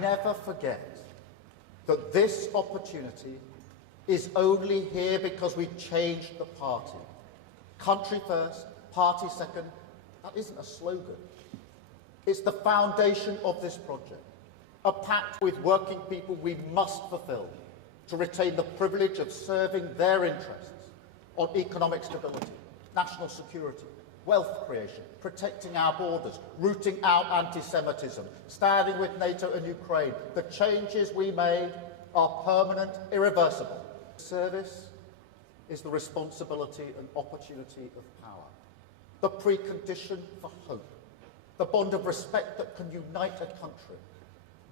never forget that this opportunity is only here because we changed the party. Country first, party second, that isn't a slogan. It's the foundation of this project, a pact with working people we must fulfil to retain the privilege of serving their interests on economic stability, national security, wealth creation, protecting our borders, rooting out anti-Semitism, standing with NATO and Ukraine. The changes we made are permanent, irreversible. Service is the responsibility and opportunity of power, the precondition for hope, the bond of respect that can unite a country,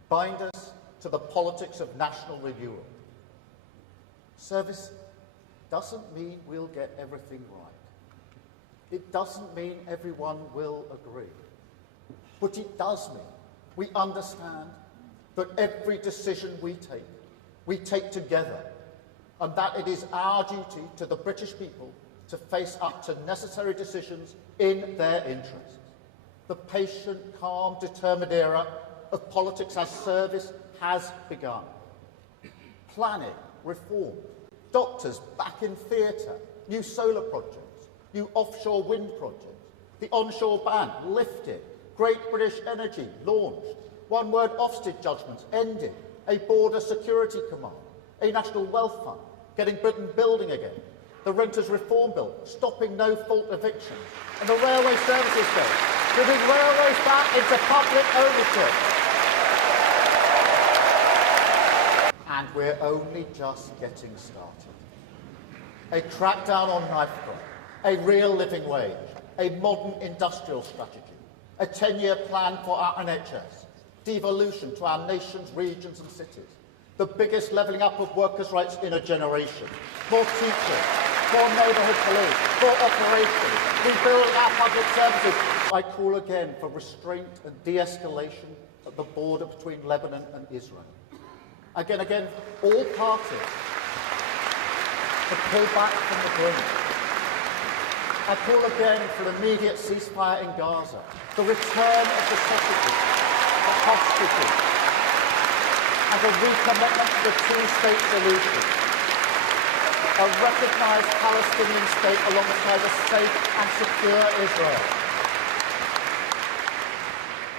bind us to the politics of national renewal. Service doesn't mean we'll get everything right. It doesn't mean everyone will agree. But it does mean we understand that every decision we take together, and that it is our duty to the British people to face up to necessary decisions in their interests. The patient, calm, determined era of politics as service has begun. Planning, reform, doctors back in theatre, new solar projects, new offshore wind projects, the onshore ban lifted, Great British Energy launched, one-word Ofsted judgments ended, a border security command, a national wealth fund, getting Britain building again, the Renters Reform Bill, stopping no-fault evictions, and the Railway Services Bill, giving railways back into public ownership. And we're only just getting started. A crackdown on knife crime, a real living wage, a modern industrial strategy, a 10-year plan for our NHS, devolution to our nation's regions and cities, the biggest levelling up of workers' rights in a generation, more teachers, more neighbourhood police, more operations, rebuilding our public services. I call again for restraint and de-escalation at the border between Lebanon and Israel. Again, all parties to pull back from the brink. I call again for an immediate ceasefire in Gaza, the return of the sausages, the hostages, and a recommitment to the two-state solution, a recognised Palestinian state alongside a safe and secure Israel.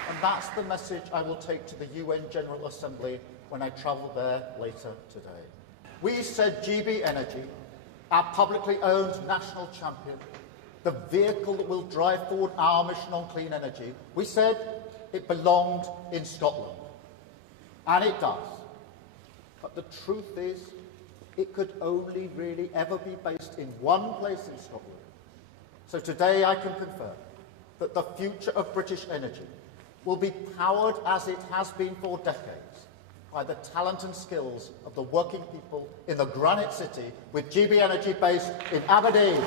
And that's the message I will take to the UN General Assembly when I travel there later today. We said GB Energy, our publicly owned national champion, the vehicle that will drive forward our mission on clean energy, we said it belonged in Scotland. And it does. But the truth is, it could only really ever be based in one place in Scotland. So today I can confirm that the future of British energy will be powered, as it has been for decades, by the talent and skills of the working people in the Granite City, with GB Energy based in Aberdeen.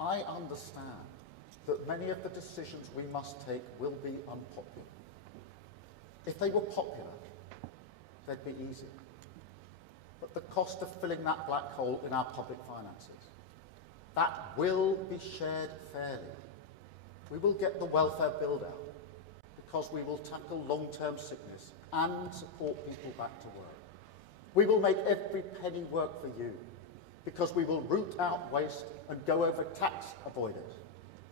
I understand that many of the decisions we must take will be unpopular. If they were popular, they'd be easy. But the cost of filling that black hole in our public finances, that will be shared fairly. We will get the welfare build-out because we will tackle long-term sickness and support people back to work. We will make every penny work for you because we will root out waste and go over tax avoidance.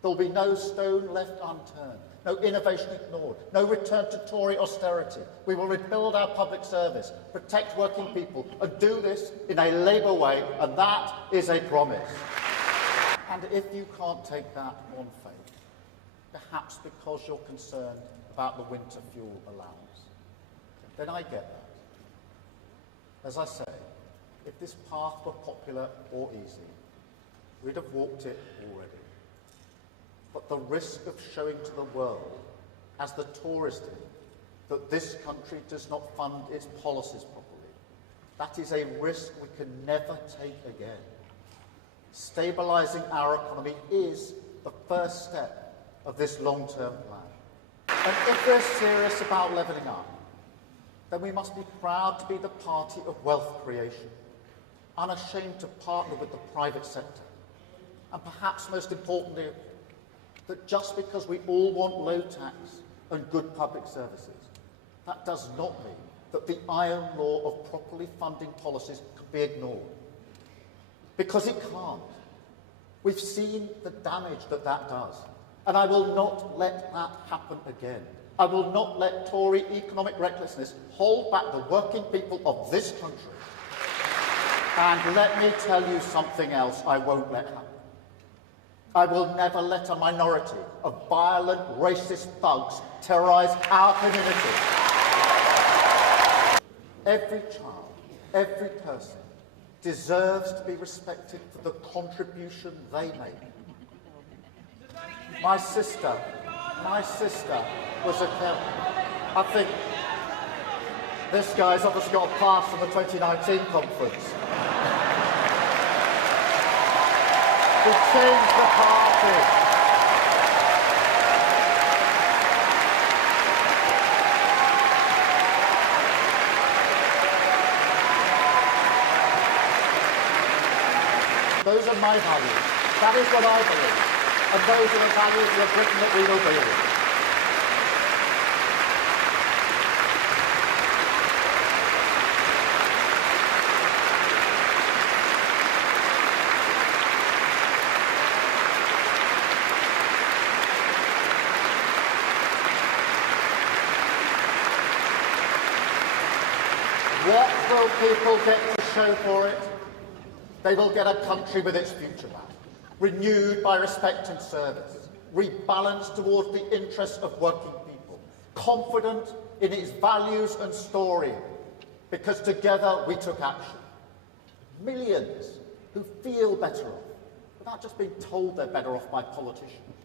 There will be no stone left unturned, no innovation ignored, no return to Tory austerity. We will rebuild our public service, protect working people, and do this in a Labour way, and that is a promise. And if you can't take that on faith, perhaps because you're concerned about the winter fuel allowance, then I get that. As I say, if this path were popular or easy, we'd have walked it already. But the risk of showing to the world, as the Tories did, that this country does not fund its policies properly, that is a risk we can never take again. Stabilising our economy is the first step of this long-term plan. And if we're serious about levelling up, then we must be proud to be the party of wealth creation, unashamed to partner with the private sector, and perhaps most importantly, that just because we all want low tax and good public services, That does not mean that the iron law of properly funding policies can be ignored. Because it can't. We've seen the damage that that does. And I will not let that happen again. I will not let Tory economic recklessness hold back the working people of this country. And let me tell you something else I won't let happen. I will never let a minority of violent, racist thugs terrorise our community. Every child, every person deserves to be respected for the contribution they make. My sister was a Celtic. I think this guy's obviously got a pass from the 2019 conference. We changed the party. Those are my values. That is what I believe. And those are the values of the Britain that we will build. What will people get to show for it? They will get a country with its future back, renewed by respect and service, rebalanced towards the interests of working people, confident in its values and story, because together we took action. Millions who feel better off, without just being told they're better off by politicians,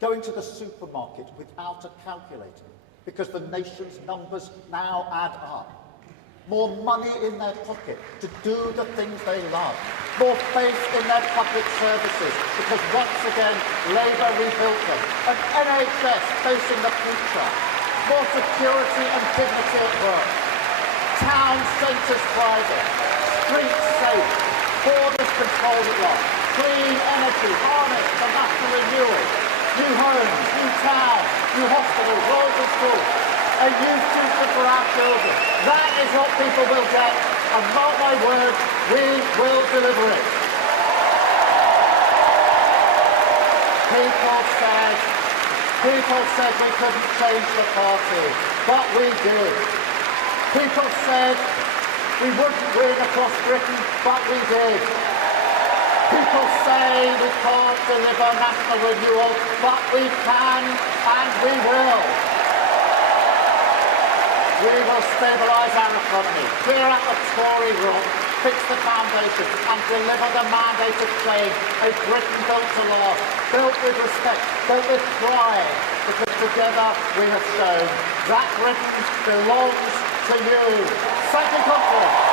going to the supermarket without a calculator, because the nation's numbers now add up. More money in their pocket to do the things they love. More faith in their public services, because once again, Labour rebuilt them. An NHS facing the future. More security and dignity at work. Town centres private. Streets safe. Borders controlled at last. Clean energy harnessed for national renewal. New homes, new towns, new hospitals, roads and schools. A new future for our children. That is what people will get, and mark my words, we will deliver it. People said we couldn't change the party, but we did. People said we wouldn't win across Britain, but we did. People say we can't deliver national renewal, but we can, and we will. We will stabilise our economy, clear out the Tory rule, fix the foundations and deliver the mandate of change. A Britain built to last, built with respect, built with pride, because together we have shown that Britain belongs to you. Thank you, Conference.